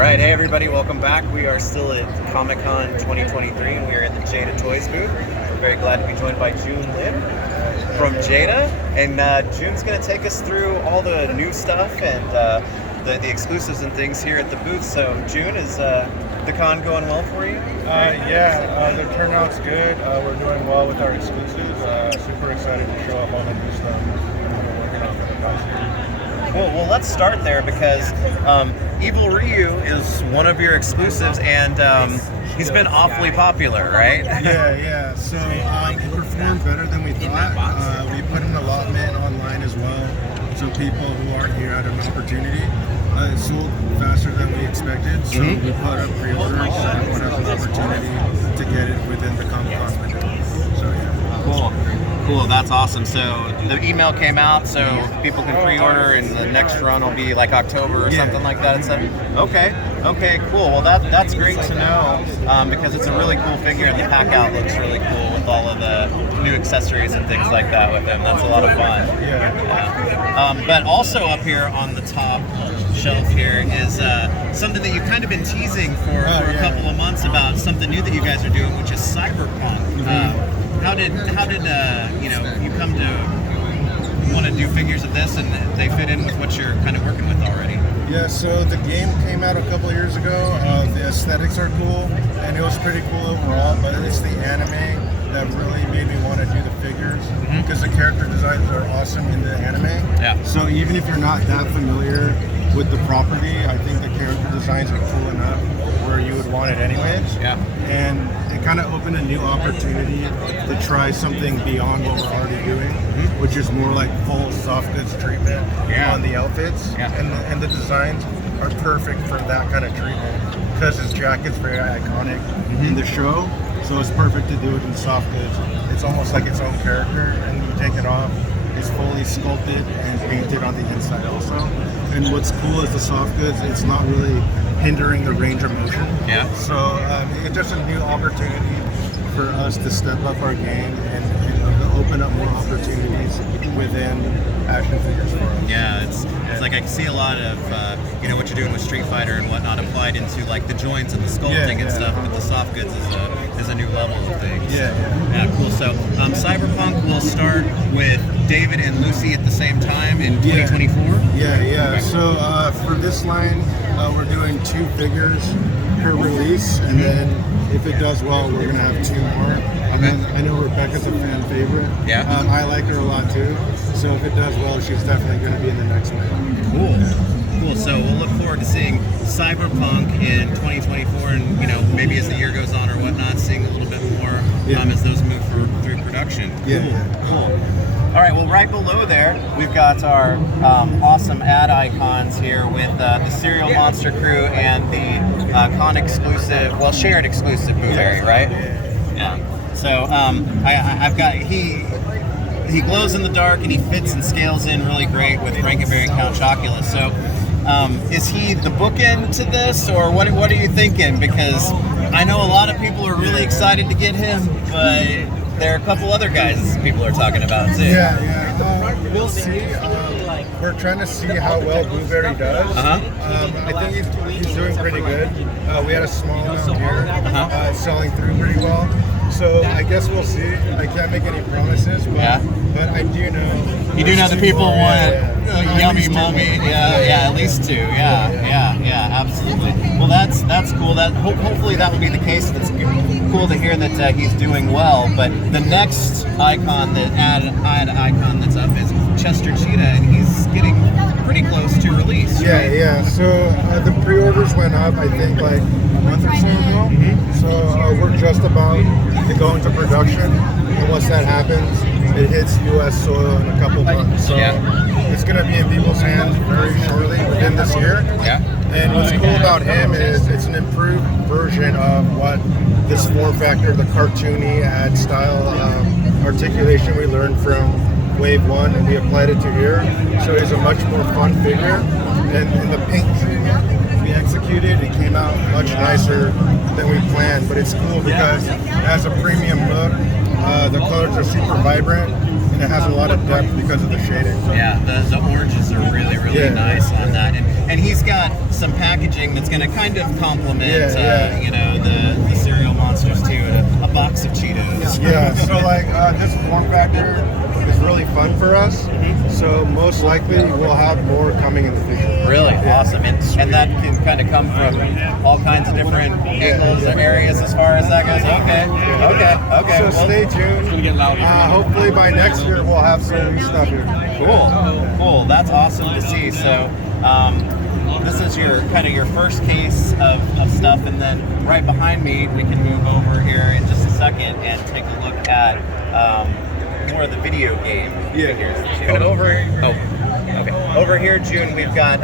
right, hey everybody, welcome back. We are still at Comic-Con 2023 and we are at the Jada Toys booth. We're very glad to be joined by June Lim from Jada, and June's going to take us through all the new stuff and the exclusives and things here at the booth. So June, is the con going well for you? The turnout's good. We're doing well with our exclusives. Super excited to show off all the new stuff we're working on for the past year. Cool. Well, let's start there because Evil Ryu is one of your exclusives, and he's been awfully popular, right? Yeah. So it performed better than we thought. We put an allotment online as well, so people who aren't here had an opportunity. It sold faster than we expected, so we put up pre-orders so everyone has an opportunity to get it within the Comic-Con window. So yeah. Cool, that's awesome. So the email came out, so people can pre-order, and the next run will be like October or something like that. Okay, cool. Well, that's great to know because it's a really cool figure, and the pack out looks really cool with all of the new accessories and things like that with him. That's a lot of fun. Yeah. But also up here on the top shelf here is something that you've kind of been teasing for a couple of months about something new that you guys are doing, which is Cyberpunk. How did you come to want to do figures of this, and they fit in with what you're kind of working with already? Yeah, so the game came out a couple of years ago. The aesthetics are cool, and it was pretty cool overall, but it's the anime that really made me want to do the figures, because the character designs are awesome in the anime. Yeah. So even if you're not that familiar with the property, I think the character designs are cool enough where you would want it anyways. Yeah. And it kind of opened a new opportunity to try something beyond what we're already doing, which is more like full soft goods treatment on the outfits. Yeah. And the designs are perfect for that kind of treatment because his jacket's very iconic in the show, so it's perfect to do it in soft goods. It's almost like its own character, and you take it off, it's fully sculpted and painted on the inside also. And what's cool is the soft goods, it's not really hindering the range of motion. Yeah. So it's just a new opportunity for us to step up our game and open up more opportunities within action figures for us. Yeah, it's like I can see a lot of what you're doing with Street Fighter and whatnot applied into like the joints and the sculpting and stuff, but the soft goods is a new level of things. Yeah. Cool. So Cyberpunk will start with David and Lucy at the same time in 2024? Yeah. Okay. So for this line, we're doing 2 figures per release, and then if it does well, we're going to have 2 more. And then I know Rebecca's a fan favorite. Yeah. I like her a lot too. So if it does well, she's definitely going to be in the next one. Cool. So we'll look forward to seeing Cyberpunk in 2024, and maybe as the year goes on or whatnot, seeing a little bit more as those move through production. Cool. All right, well, right below there, we've got our awesome ad icons here with the Serial Monster Crew and the con exclusive, shared exclusive Buren, right? Yeah. So I've got, he glows in the dark and he fits and scales in really great with Frankenberry Count Chocula. So is he the bookend to this, or what are you thinking? Because I know a lot of people are really excited to get him, but there are a couple other guys people are talking about too. Yeah. We'll see. We're trying to see how well Blueberry does. I think he's doing pretty good. We had a small amount here, selling through pretty well. So I guess we'll see. I can't make any promises, but I do know. You do know the people want yummy mummy. At least 2. Yeah, absolutely. Well, that's cool. Hopefully that will be the case. It's cool to hear that he's doing well. But the next icon, the ad icon that's up is Chester Cheetah, and he's getting pretty close to release. Yeah. So the pre-orders went up, I think, like a month or so ago. So we're just about to go into production, and once that happens, it hits U.S. soil in a couple months. So it's going to be in people's hands very shortly within this year. Yeah. And what's cool about him is it's an improved version of what this form factor, the cartoony ad style articulation we learned from Wave 1, and we applied it to here. So it's a much more fun figure. And in the paint treatment we executed, it came out much nicer than we planned. But it's cool because it has a premium look. The colors are super vibrant, and it has a lot of depth because of the shading. Yeah, the oranges are really nice on that. and he's got some packaging that's going to kind of complement, you know, the cereal monsters too, and a box of Cheetos. Yeah. So like this form factor is really fun for us. So most likely we'll have more coming in the future. Really awesome, and that can kind of come from all kinds of different angles or areas as far as that goes. Okay. So stay tuned. It's gonna get louder. Hopefully by next year we'll have some new stuff here. Cool. That's awesome to see. So this is your kind of your first case of stuff, and then right behind me we can move over here in just a second and take a look at more of the video game. Over here, June, we've got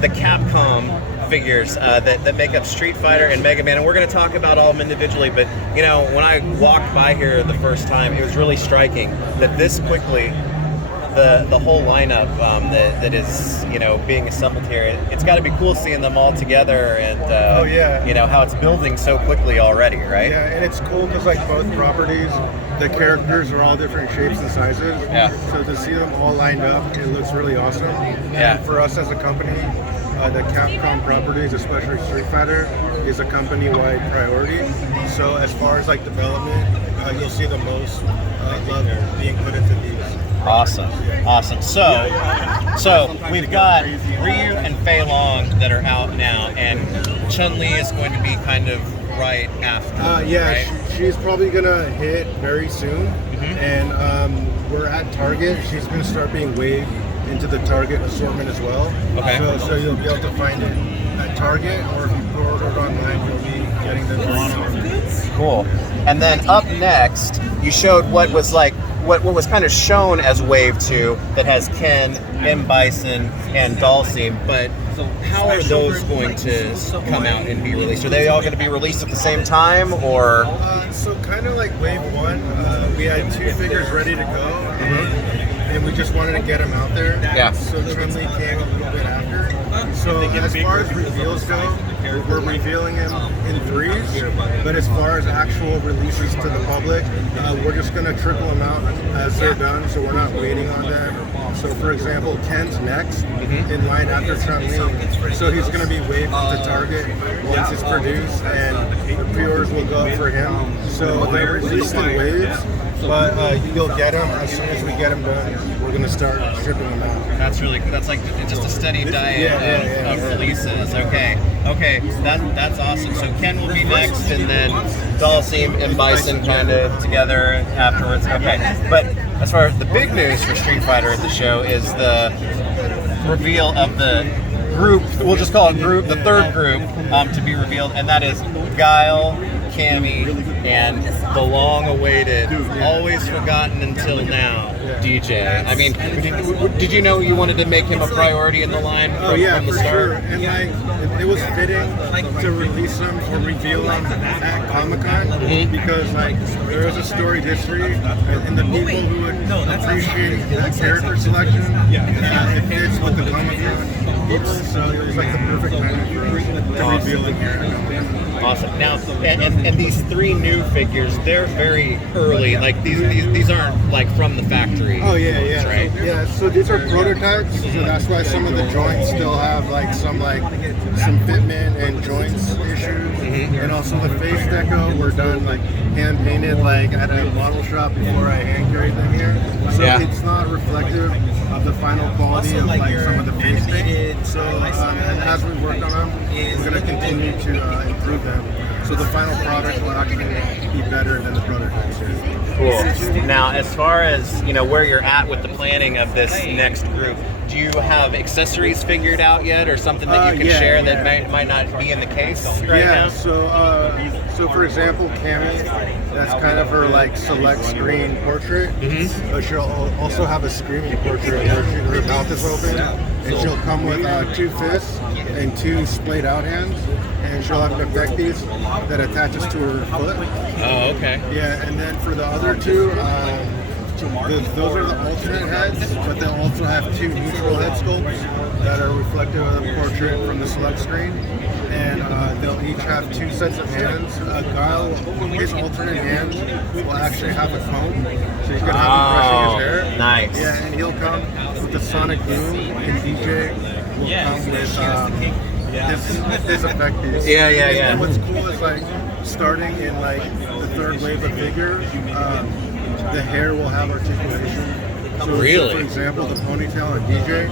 the Capcom figures that make up Street Fighter and Mega Man, and we're going to talk about all of them individually, but you know, when I walked by here the first time, it was really striking that this quickly the whole lineup that is, you know, being assembled here, it's got to be cool seeing them all together, and you know, how it's building so quickly already, right? Yeah, and it's cool because like both properties, the characters are all different shapes and sizes. Yeah. So to see them all lined up, it looks really awesome. Yeah. And for us as a company, the Capcom properties, especially Street Fighter, is a company-wide priority. So as far as like development, you'll see the most love being put into these. Awesome. So we've got Ryu and Fei Long that are out now, and Chun-Li is going to be kind of right after. Right? She's probably gonna hit very soon, and we're at Target. She's gonna start being waved into the Target assortment as well. Okay. So you'll be able to find it at Target, or if you pre-order it online, you'll be getting them very Cool. And then up next, you showed what was like what was kind of shown as Wave 2 that has Ken, M. Bison, and Dalsim, but how are those going to come out and be released? Are they all going to be released at the same time, or? So kind of like Wave 1, we had 2 figures ready to go, and we just wanted to get them out there. Yeah. So Chun-Li came a little bit after. So as far as reveals go, we're revealing them in threes, but as far as actual releases to the public, we're just going to trickle them out as they're done, so we're not waiting on them. So for example, Ken's next in line after Chun-Li, so he's going to be waved to Target once it's produced, and the pre-orders will go up for him. So they're released in waves, but you'll get them as soon as we get them done. We're going to start shipping them out. That's like just a steady diet of releases. Okay, that's awesome. So Ken will be next, and then Dalsim and Bison kind of together afterwards. Okay, but as far as the big news for Street Fighter at the show is the reveal of the group. We'll just call it group, the third group to be revealed, and that is Guile, Cammy, and the long-awaited, always forgotten until now, DJ. I mean, did you know you wanted to make him a priority in the line from the start? Sure. And like, it was fitting to release him or reveal him at Comic-Con because like there is a storied history, and the people who would appreciate that character selection, it fits with the Comic-Con people. So it was like the perfect time for us to reveal him here. Awesome. Now, and these 3 new figures, they're very early. Like these aren't like from the factory. Oh yeah. Right? Yeah. So these are prototypes. So that's why some of the joints still have like some fitment and joints issues. And also the face deco were done like hand painted like at a model shop before I hand carried them here. So it's not reflective of the final quality of like some of the face paint. So and as we work on them, we're gonna continue to improve them. So the final product will actually be better than the prototypes. Cool. Now, as far as where you're at with the planning of this next group, do you have accessories figured out yet, or something that you can share that might not be in the case right now? So for example, Cammy, that's kind of her like select screen portrait. But she'll also have a screaming portrait where her mouth is open, and she'll come with 2 fists and 2 splayed out hands, and she'll have an effect piece that attaches to her foot. Oh, okay. Yeah, and then for the other 2, those are the alternate heads, but they'll also have 2 neutral head sculpts that are reflective of the portrait from the select screen. And they'll each have 2 sets of hands. Guile, his alternate hands will actually have a comb, so you can have him brushing his hair. Nice. Yeah, and he'll come with the Sonic Boom and DJ will come with his effect piece. Yeah. And what's cool is like starting in like the third wave of figures, the hair will have articulation. So, Really? So for example, the ponytail on DJ,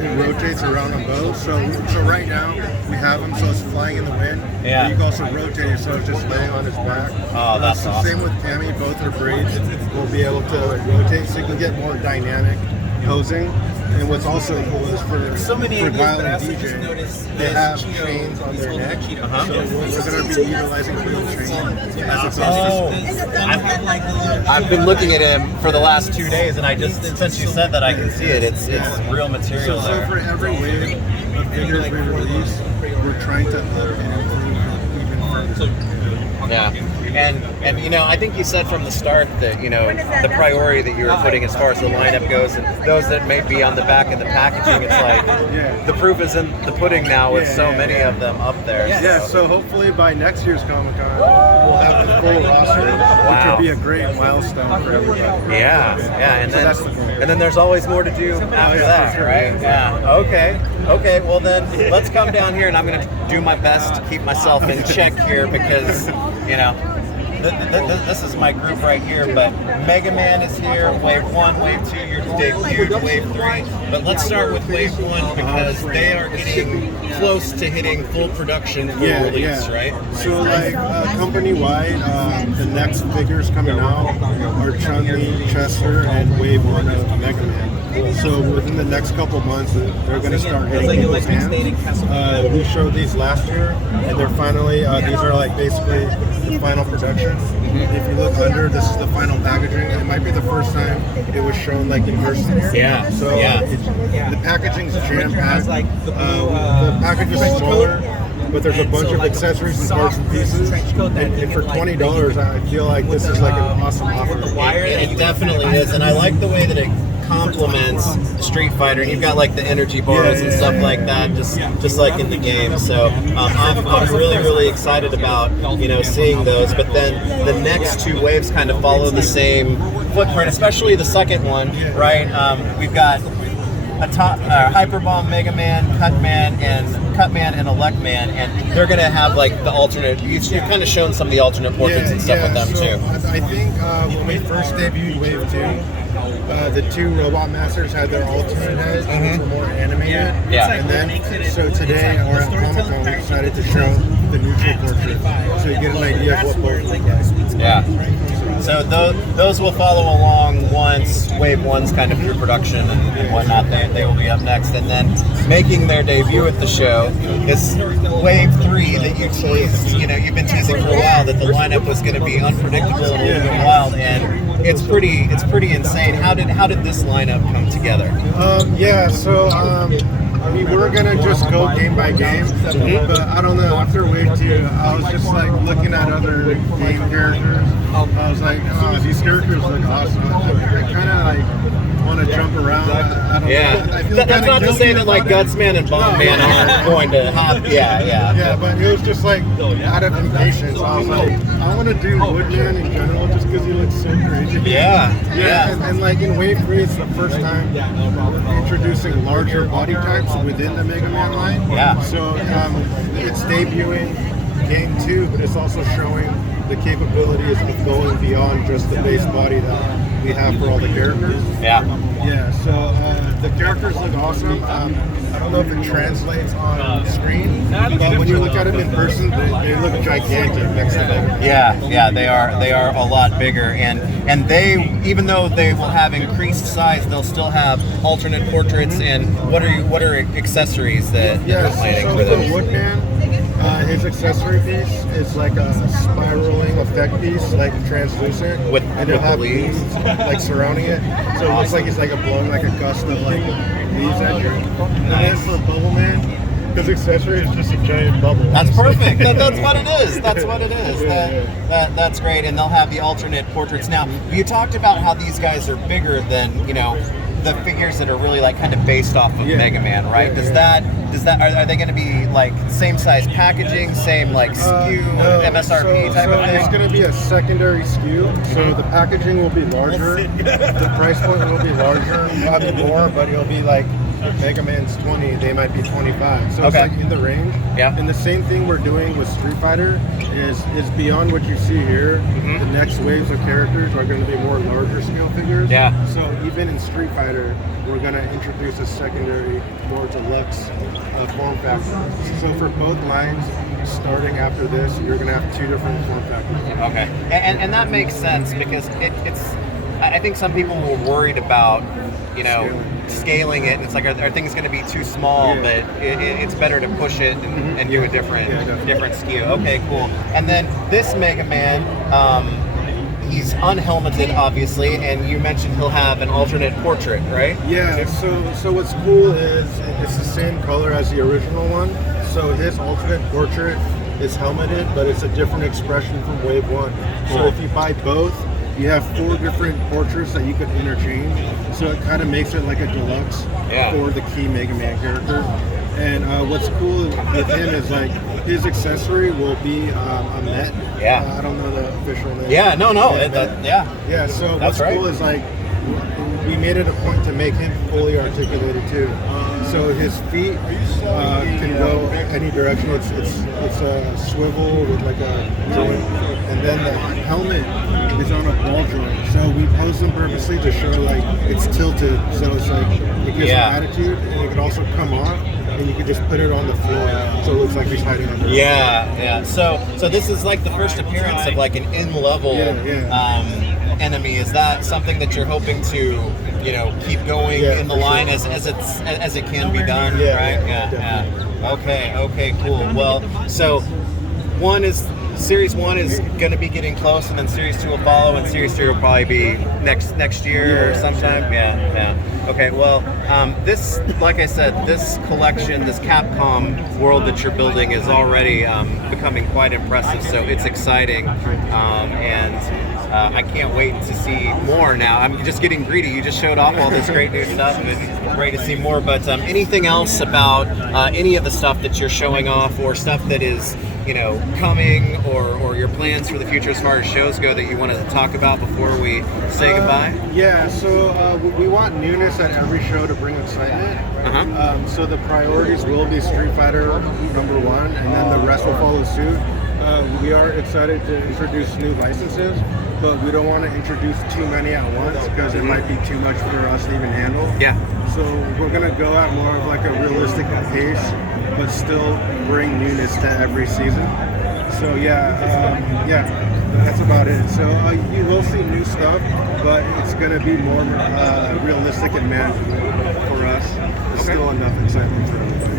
it rotates around on both. So right now we have him so it's flying in the wind. Yeah. But you can also rotate it so it's just laying on his back. Oh, that's awesome. Same with Tammy, both her braids will be able to rotate so you can get more dynamic posing. And what's also cool is for Vile and DJ, they have chains on their neck. So we're going to be utilizing real chains as a I've been looking at him for the last 2 days, and I just, since you said that, I can see it. It's real material so there. for every wave of figures we release, we're trying to up and improve even further. Yeah. And you know, I think you said from the start that, you know, the priority that you were putting as far as the lineup goes, and those that may be on the back of the packaging, it's like the proof is in the pudding now with so many of them up there. Yeah, so hopefully by next year's Comic-Con, we'll have the full roster, which would be a great milestone for everybody. Yeah, and So then that's the goal. and then there's always more to do after that, for sure. right? Yeah. Okay. Well then, let's come down here, and I'm gonna do my best to keep myself in check here because, you know, this is my group right here, but Mega Man is here, Wave 1, Wave 2, your debut, Wave 3. But let's start with Wave 1 because they are getting close to hitting full production release, right? So like company-wide, the next figures coming out are Chun-Li, Chester, and Wave 1 of Mega Man. So within the next couple months, they're going to start hitting people's hands. We showed these last year, and they're finally, these are like basically the final production. If you look under, this is the final packaging. It might be the first time it was shown like in person here. Yeah. So the packaging's jam-packed. The package is smaller, but there's a bunch of accessories and parts and pieces. And for $20, I feel like this is like an awesome offer. It definitely is, and I like the way that it complements Street Fighter, and you've got like the energy bars and stuff like that, just like in the game. So I'm really excited about, you know, seeing those. But then the next two waves kind of follow the same footprint, especially the second one, right? We've got a Hyperbomb, Mega Man, Cutman, and Electman, and they're gonna have like the alternate. You've kind of shown some of the alternate portraits and stuff with them too. I think when we first debuted Wave 2, the two Robot Masters had their alternate heads, which were more animated. Yeah. And then, so today, or at Comic-Con, we decided to show the neutral portrait, so you get an idea of what both look like. Yeah. So those will follow along once Wave 1's kind of through production and whatnot. They will be up next. And then making their debut at the show is Wave 3 that you teased. You know, you've been teasing for a while that the lineup was going to be unpredictable and a little bit wild, and it's pretty insane. How did this lineup come together? So we were gonna just go game by game, but I don't know. After Wave 2, I was just like looking at other game characters. I was like, oh, these characters look awesome. I kind of like want to jump around. I don't know. I feel That's not to say that like Gutsman and Bombman aren't going to hop. Yeah, but it was just like out of impatience. I was like, I want to do Woodman in general just because he looks so crazy. And like in Wave 3, it's the first time introducing larger body types within the Mega Man line. Yeah. So it's debuting Game 2, but it's also showing the capabilities of going beyond just the base body that we have for all the characters. Yeah, so the characters look awesome. I don't know if it translates on screen, but when you look at them in person, they look gigantic next to them. Yeah, they are a lot bigger, and they, even though they will have increased size, they'll still have alternate portraits. And what are accessories that they're planning for them? So Woodman, his accessory piece is like a spiraling effect piece, like translucent, with and it'll have leaves like surrounding it, so it looks like it's like blowing like a gust of like leaves at you. And then for Bubble Man, his accessory is just a giant bubble. That's perfect. That's what it is. That's what it is. That's great. And they'll have the alternate portraits. Now, you talked about how these guys are bigger than, you know, the figures that are really like kind of based off of Mega Man, right? Does that are they going to be like same size packaging, same like SKU, MSRP type of thing? It's going to be a secondary SKU, so the packaging will be larger, the price point will be larger, probably more, but it'll be like Mega Man's 20, they might be 25. So it's like in the range. Yeah. And the same thing we're doing with Street Fighter is beyond what you see here. The next waves of characters are going to be more larger scale figures. Yeah. So even in Street Fighter, we're going to introduce a secondary, more deluxe form factor. So for both lines, starting after this, you're going to have 2 different form factors. Okay. And that makes sense because it's. I think some people were worried about, scaling it. And it's like, are things going to be too small? Yeah. But it's better to push it and do a different SKU. Okay, cool. And then this Mega Man, he's unhelmeted, obviously, and you mentioned he'll have an alternate portrait, right? Yeah. So what's cool is it's the same color as the original one. So his alternate portrait is helmeted, but it's a different expression from Wave 1. Cool. So if you buy both, you have 4 different portraits that you could interchange. So it kind of makes it like a deluxe for the key Mega Man character. And what's cool with him is like his accessory will be a Met. Yeah. I don't know the official name. Yeah, no. Yeah, so That's what's cool is like we made it a point to make him fully articulated too. So his feet can go any direction. It's a swivel with like a joint, and then the helmet is on a ball joint. So we pose them purposely to show like it's tilted, so it's like it gives an attitude, and it could also come off, and you can just put it on the floor, so it looks like he's hiding under. Yeah. So this is like the first appearance of like an in-level enemy. Is that something that you're hoping to, keep going in the line as it can be done? Right? Yeah. Okay, cool. Well, so Series 1 is going to be getting close, and then Series 2 will follow, and Series 3 will probably be next year or sometime. Yeah. Okay, well, this, like I said, this collection, this Capcom world that you're building is already becoming quite impressive, so it's exciting, and I can't wait to see more now. I'm just getting greedy. You just showed off all this great new stuff, and great to see more, but anything else about any of the stuff that you're showing off, or stuff that is coming, or your plans for the future as far as shows go that you want to talk about before we say goodbye? Yeah, so we want newness at every show to bring excitement. So the priorities will be Street Fighter #1, and then the rest will follow suit. We are excited to introduce new licenses, but we don't want to introduce too many at once because it might be too much for us to even handle. Yeah. So we're going to go at more of like a realistic pace, but still bring newness to every season. So that's about it. So you will see new stuff, but it's going to be more realistic and manageable for us. There's still enough excitement for everybody.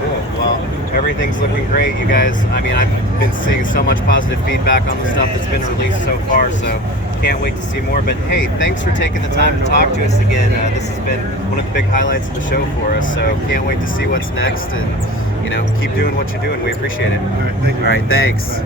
Cool. Well, everything's looking great, you guys. I mean, I've been seeing so much positive feedback on the stuff that's been released so far, so can't wait to see more. But hey, thanks for taking the time to talk to us again. This has been one of the big highlights of the show for us, so can't wait to see what's next, and keep doing what you're doing. We appreciate it. All right, thank you. All right, thanks.